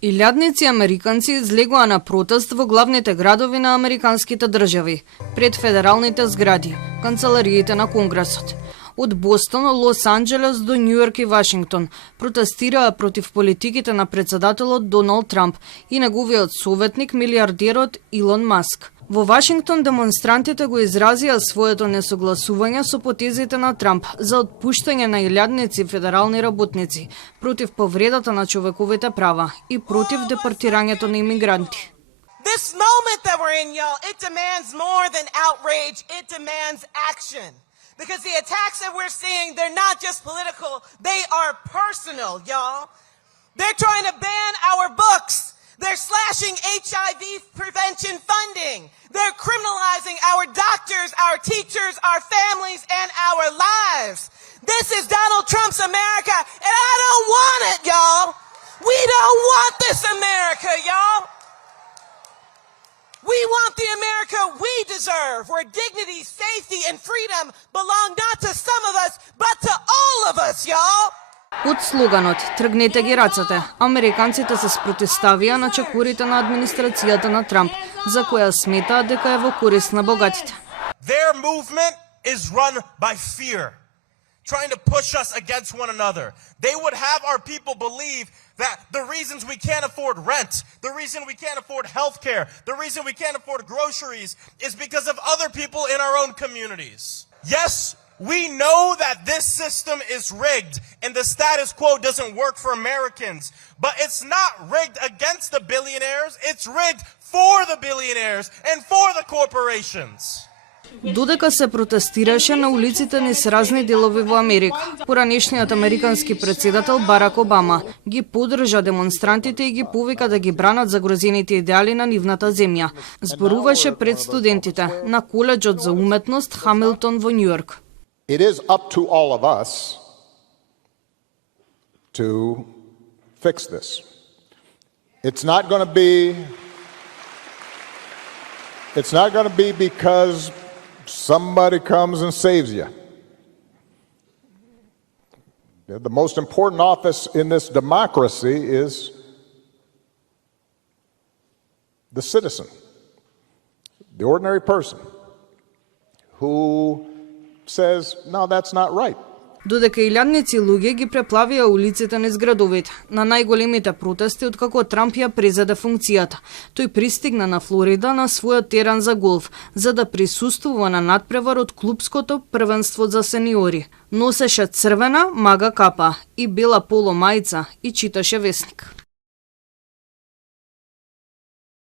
Илјадници американци излегоа на протест во главните градови на американските држави, пред федералните згради, канцелариите на Конгресот. Од Бостон, Лос Анџелес до Њујорк и Вашингтон протестираа против политиките на председателот Доналд Трамп и неговиот советник милиардерот Илон Маск. Во Вашингтон демонстрантите го изразија своето несогласување со потезите на Трамп за отпуштање на илјадници федерални работници, против повредата на човековите права и против депортирањето на имигранти. This moment that we're in, y'all, it demands more than outrage, it demands action. Because the attacks that we're seeing, they're not just political, they are personal, y'all. They're trying to ban our books. They're slashing HIV prevention funding. They're criminalizing our doctors, our teachers, our families, and our lives. This is Donald Trump's America, and I don't want it, y'all. We don't want this America, y'all. We want the America we deserve, where dignity, safety, and freedom belong not to some of us, but to all of us, y'all. Под слоганот "Тргнете ги рацете", американците се спротивставија на чекорите на администрацијата на Трамп, за која сметаат дека е во корист на богатите. Their movement is run by fear, trying to push us against one another. They would have our people believe that the reasons we can't afford rent, the reason we can't afford health care, the reason we can't afford groceries is because of other people in our own communities. Yes, we know that this system is rigged and the status quo doesn't work for Americans, but it's not rigged against the billionaires, it's rigged for the billionaires and for the corporations. Додека се протестираше на улиците низ разни делови во Америка, поранешниот американски председател Барак Обама ги поддржа демонстрантите и ги повика да ги бранат загрозените идеали на нивната земја. Зборуваше пред студентите на коледжот за уметност Хамилтон во Њујорк. It is up to all of us to fix this. It's not going to be because somebody comes and saves you. The most important office in this democracy is the citizen, the ordinary person who says, no, that's not right. Додека илјадници луѓе ги преплавија улиците низ градовите на најголемите протести откако Трамп ја презеде функцијата. Тој пристигна на Флорида на својот терен за голф за да присуствува на надпревар од клупското првенство за сениори. Носеше црвена мага капа и бела поло мајца и читаше весник.